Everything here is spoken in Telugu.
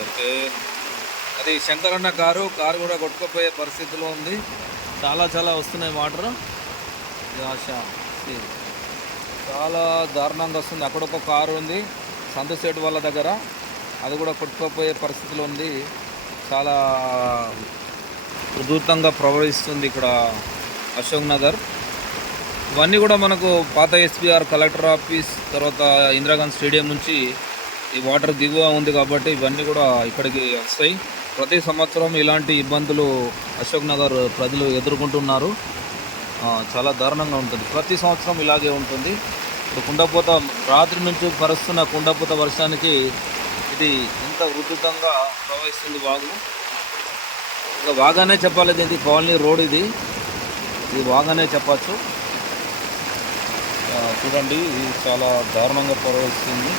ఓకే. అది శంకరన్న కారు కూడా కొట్టుకుపోయే పరిస్థితిలో ఉంది. చాలా చాలా వస్తున్నాయి వాటర్. ఆశ చాలా దారుణంగా వస్తుంది. అక్కడ ఒక కారు ఉంది సంతోష్ వాళ్ళ దగ్గర, అది కూడా కొట్టుకుపోయే పరిస్థితిలో ఉంది. చాలా ఉధృతంగా ప్రవహిస్తుంది ఇక్కడ అశోక్ నగర్. ఇవన్నీ కూడా మనకు పాత ఎస్పీఆర్ కలెక్టర్ ఆఫీస్, తర్వాత ఇందిరాగాంధీ స్టేడియం నుంచి ఈ వాటర్ దిగువ ఉంది కాబట్టి ఇవన్నీ కూడా ఇక్కడికి వస్తాయి. ప్రతి సంవత్సరం ఇలాంటి ఇబ్బందులు అశోక్ నగర్ ప్రజలు ఎదుర్కొంటున్నారు. చాలా దారుణంగా ఉంటుంది. ప్రతి సంవత్సరం ఇలాగే ఉంటుంది. ఇప్పుడు కుండపోత రాత్రి నుంచి పరుస్తున్న కుండపోత వర్షానికి ఇది ఎంత ఉధృతంగా ప్రవహిస్తుంది వాగు. ఇక వాగానే చెప్పాలి, ఇది కాలనీ రోడ్, ఇది వాగానే చెప్పచ్చు. చూడండి, ఇది చాలా దారుణంగా ప్రవహిస్తుంది.